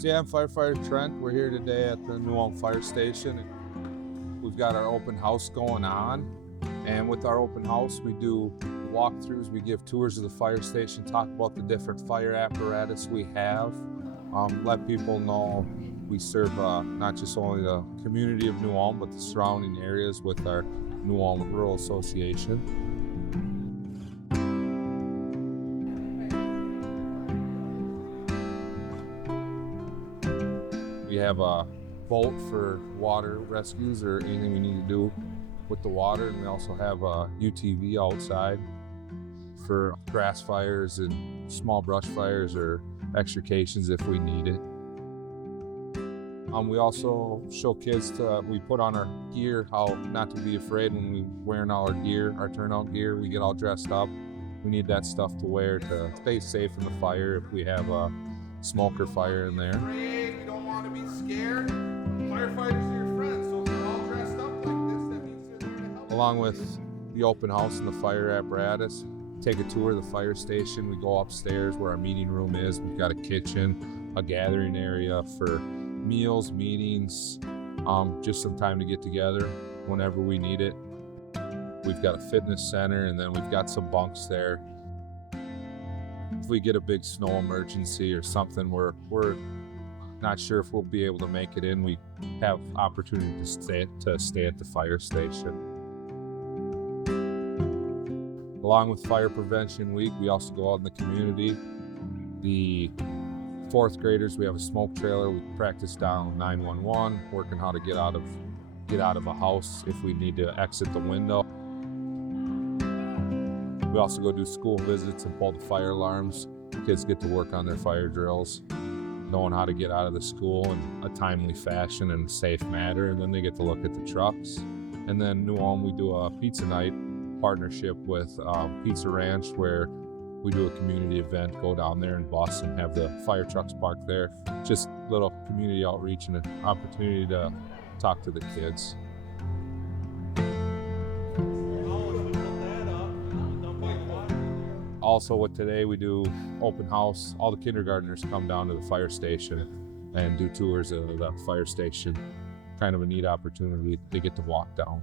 So yeah, I'm firefighter Trent. We're here today at the New Ulm Fire Station. We've got our open house going on. And with our open house, we do walkthroughs, we give tours of the fire station, talk about the different fire apparatus we have, let people know we serve not just only the community of New Ulm, but the surrounding areas with our New Ulm Rural Association. We have a boat for water rescues or anything we need to do with the water, and we also have a UTV outside for grass fires and small brush fires or extrications if we need it. We also show kids we put on our gear, how not to be afraid when we wearing all our gear, our turnout gear. We get all dressed up. We need that stuff to wear to stay safe in the fire if we have a smoke or fire in there. We don't want to be scared. Firefighters are your friends, so if they're all dressed up like this, that means they're there to help. Along with the open house and the fire apparatus, take a tour of the fire station. We go upstairs where our meeting room is. We've got a kitchen, a gathering area for meals, meetings, just some time to get together whenever we need it. We've got a fitness center, and then we've got some bunks there. If we get a big snow emergency or something, we're not sure if we'll be able to make it in, we have opportunity to stay at the fire station. Along with Fire Prevention Week, we also go out in the community. The fourth graders, we have a smoke trailer. We practice down 911, working how to get out of a house if we need to exit the window. We also go do school visits and pull the fire alarms. Kids get to work on their fire drills, knowing how to get out of the school in a timely fashion and a safe manner, and then they get to look at the trucks. And then New Ulm, we do a pizza night partnership with Pizza Ranch, where we do a community event, go down there and bus and have the fire trucks parked there. Just little community outreach and an opportunity to talk to the kids. Also with today, we do open house. All the kindergartners come down to the fire station and do tours of the fire station. Kind of a neat opportunity. They get to walk down.